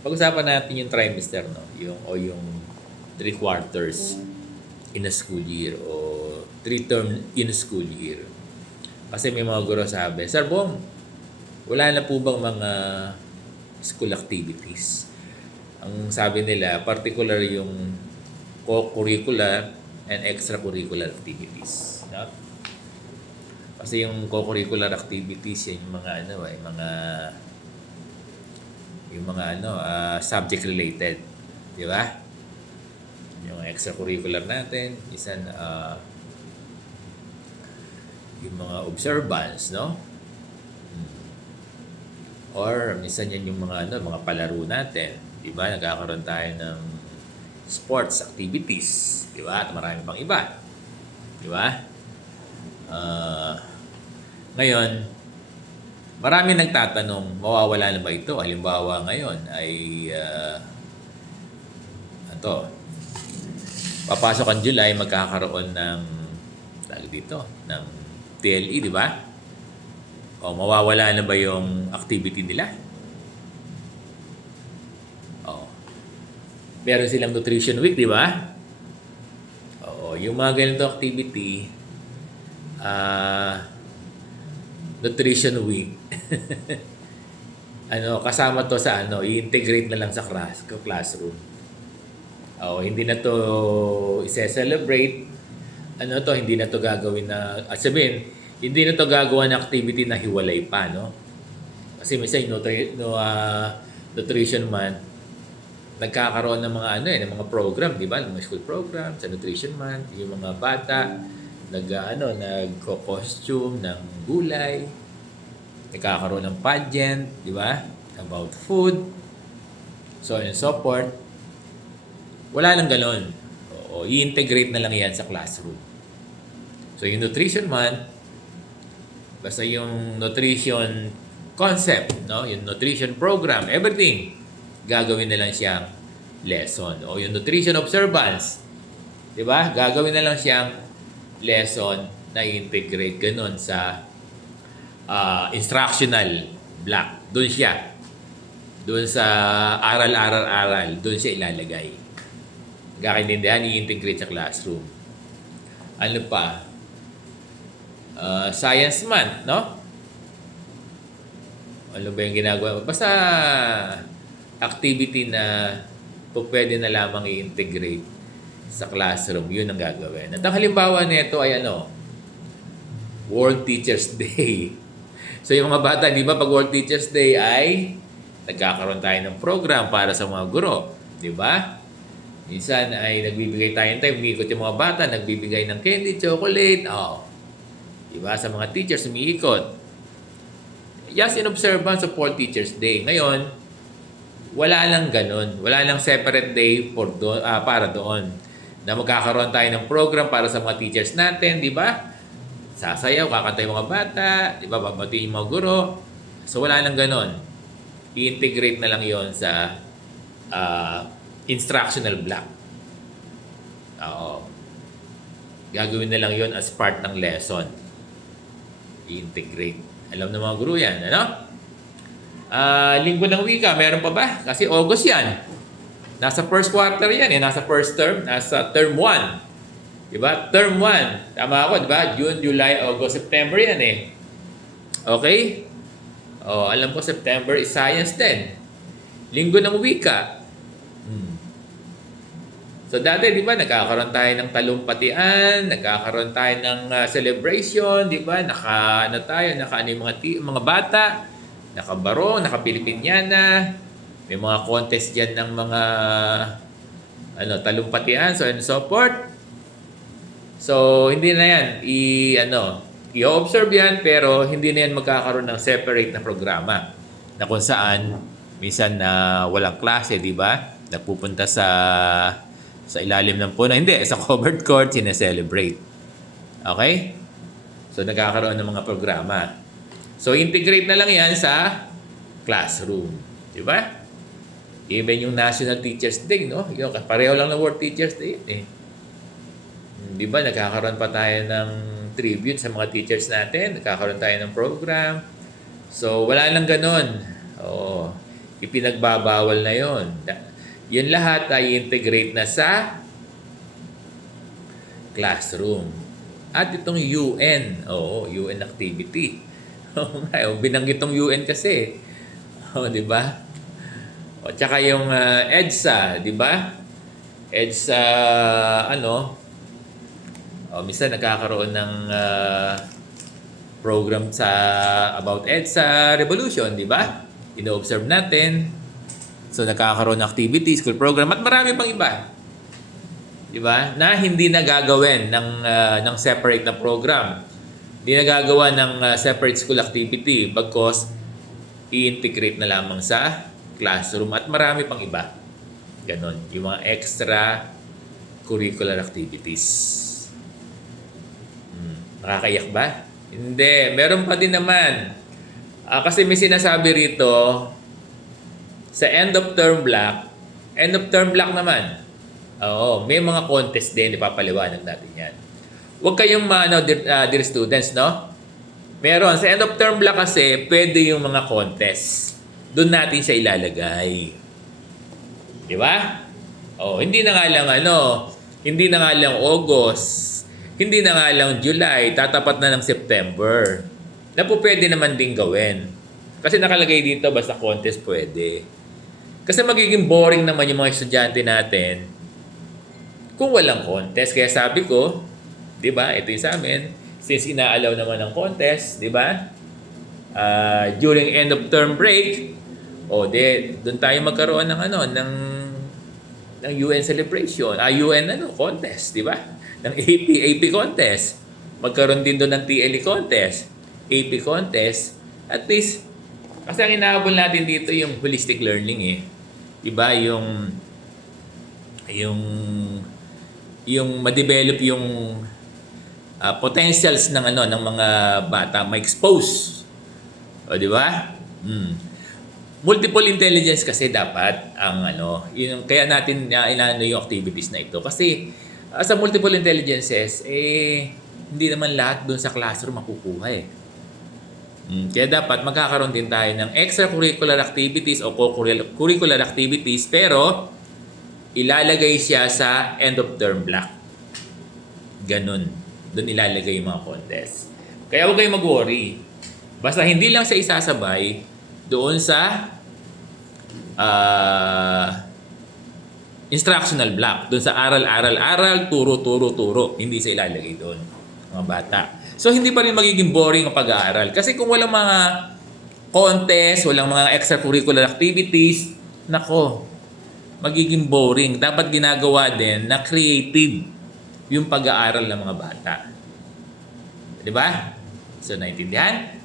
Pag-usapan natin yung trimester, no? Yung 3 quarters in a school year o 3 term in a school year. Kasi may mga guro sabi, Sir Bong, wala na po bang mga school activities? Ang sabi nila, particular yung co-curricular and extracurricular activities. No? Kasi yung co-curricular activities, yan yung mga subject related, di ba? Yung extracurricular natin, yung mga observance, no? Or minsan yan yung mga palaro natin, di ba? Nagkakaroon tayo ng sports activities, di ba? At marami pang iba, di ba? Ah, ngayon, marami nagtatanong, mawawala na ba ito? Halimbawa ngayon ay ito, papasok ang July, magkakaroon ng ng TLE, di ba? O mawawala na ba yung activity nila? O, meron silang nutrition week, di ba? Oo, yung mga ganito activity, nutrition week, kasama to sa i-integrate na lang sa classroom. Hindi na to i-celebrate. Hindi na to gagawin na, at sabihin, hindi na to gagawa ng activity na hiwalay pa, no? Kasi minsan nutrition month, nagkakaroon ng ng mga program, di ba? Mga school program sa nutrition month, yung mga bata nagko-costume ng gulay, nagkakaroon ng pageant, di ba? About food, so on and so forth. Wala nang gano'n. I-integrate na lang yan sa classroom. So, yung nutrition month, basta yung nutrition concept, no? Yung nutrition program, everything, gagawin na lang siyang lesson. O yung nutrition observance, di ba? Gagawin na lang siyang lesson na i-integrate ganun sa instructional block. Doon siya. Doon sa aral-aral-aral, doon siya ilalagay. Kakaintindihan, i-integrate sa classroom. Ano pa? Science month, no? Ano ba yung ginagawa? Basta activity na pwede na lamang i-integrate sa classroom, yun ang gagawin. At ang halimbawa nito ay World Teachers Day. So yung mga bata, di ba pag World Teachers Day ay nagkakaroon tayo ng program para sa mga guro, di ba? Minsan ay nagbibigay tayo ng time, umiikot yung mga bata, nagbibigay ng candy, chocolate, di ba? Sa mga teachers, umiikot. Just in observance of World Teachers Day. Ngayon, wala lang ganun. Wala lang separate day para doon. Na magkakaroon tayo ng program para sa mga teachers natin, di ba? Sasayaw, kakanta yung mga bata, di ba? Babatiin yung mga guro. So, wala lang ganun. I-integrate na lang yon sa instructional block. Gagawin na lang yon as part ng lesson. I-integrate. Alam ng mga guro yan, ano? Linggo ng wika, meron pa ba? Kasi August yan. Nasa first quarter yan, nasa first term, nasa term 1. Diba? Term 1. Tama ako, diba? June, July, August, September yan Okay? Alam ko September is science din. Linggo ng wika. So dati, di ba, nagkakaroon tayo ng talumpatian, nagkakaroon tayo ng celebration, di ba? Yung mga bata, nakabaro, naka-Pilipinyana, may mga contest diyan ng mga talumpatian, so and so forth. So hindi na yan i-observe yan, pero hindi na yan magkakaroon ng separate na programa na kung saan minsan walang klase, di ba? Nagpupunta sa ilalim ng puno. Hindi, sa covered court, sineselebrate. Okay? So, nagkakaroon ng mga programa. So, integrate na lang yan sa classroom. Di ba? Even yung National Teachers Day, no? Yung, pareho lang ng World Teachers Day. Di ba? Nagkakaroon pa tayo ng tribute sa mga teachers natin. Nagkakaroon tayo ng program. So, wala lang ganun. Ipinagbabawal na yon. Yun lahat ay integrate na sa classroom. At itong UN, UN activity. Binanggit itong UN kasi. Di ba? O, tsaka yung EDSA, di ba? EDSA, minsan nagkakaroon ng program about EDSA Revolution, di ba? Ino-observe natin. So, nagkakaroon ng activity, school program, at marami pang iba. Di ba? Na hindi nagagawin ng separate na program. Hindi nagagawa ng separate school activity bagkus i-integrate na lamang sa classroom at marami pang iba. Ganon. Yung mga extra curricular activities. Nakakaiyak ba? Hindi. Meron pa din naman. Kasi may sinasabi rito sa end of term block naman. May mga contest din, ipapaliwanag natin yan. Huwag kayong dear students, no? Meron. Sa end of term block kasi, pwede yung mga contest. Doon natin siya ilalagay. Di ba? Hindi na nga lang August, hindi na nga lang July, tatapat na ng September. Na po pwede naman din gawin. Kasi nakalagay dito, basta contest pwede. Kasi magiging boring naman yung mga estudyante natin kung walang contest. Kaya sabi ko, di ba, ito yung sa amin, since inaalaw naman ng contest, di ba, during end of term break, doon tayo magkaroon ng UN celebration, UN contest, di ba? Ng AP contest. Magkaroon din doon ng TLE contest, AP contest. At least, kasi ang inaabol natin dito yung holistic learning eh. Diba? Yung ma-develop yung potentials ng mga bata, ma-expose. Di ba? Multiple intelligence kasi dapat ang yung kaya natin yung activities na ito kasi sa multiple intelligences hindi naman lahat doon sa classroom makukuha eh. Kaya dapat magkakaroon din tayo ng extracurricular activities o co-curricular activities pero ilalagay siya sa end of term block. Ganun. Doon ilalagay yung mga contest. Kaya huwag kayong mag-worry. Basta hindi lang siya isasabay doon sa instructional block. Doon sa aral, turo. Hindi siya ilalagay doon. Mga bata. So, hindi pa rin magiging boring ang pag-aaral. Kasi kung walang mga contest, walang mga extracurricular activities, magiging boring. Dapat ginagawa din na creative yung pag-aaral ng mga bata. Di ba? So, naintindihan?